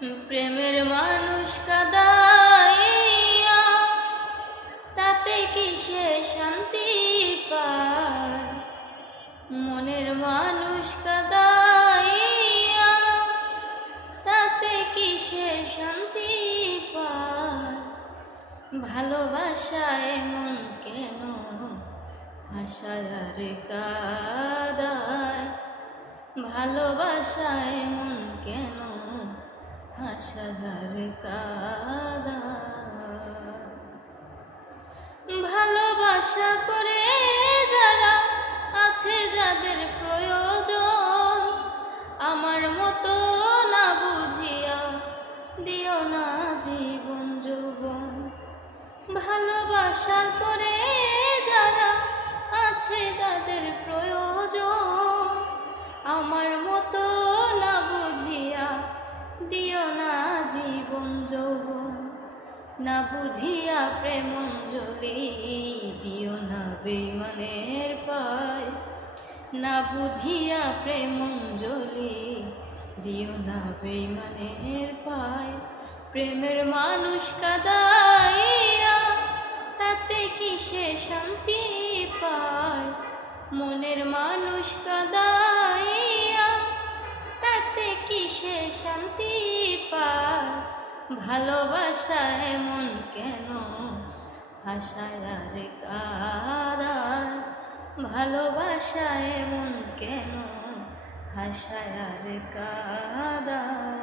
প্রেমের মানুষ কাদাইয়া তাতে কি সে শান্তি পায়? মনের মানুষ কাদাইয়া তাতে কি সে শান্তি পায়? ভালোবাসায় মন কেন আশায় আর কাদায়? ভালোবাসায় মন কেন আশায় কাদায়? ভালোবাসা করে যারা আছে যাদের প্রয়োজন, আমার মতো না বুঝিয়া দিও না জীবন যৌবন। ভালোবাসা করে যারা আছে যাদের প্রয়োজন, আমার মতো না বুঝিয়া দিও না জীবন যৌবন। না বুঝিয়া প্রেম অঞ্জলি দিও না বেইমানের পায়। না বুঝিয়া প্রেম অঞ্জলি দিও না বেইমানের পায়। প্রেমের মানুষ কাদাইয়া তাতে কি সে শান্তি পায়? মনের মানুষ কাদাইয়া তাতে কি সে শান্তি পায়? ভালোবাসায় মন কেন আশায় আর কাদায়? ভালোবাসায় মন কেন আশায় আর কাদায়?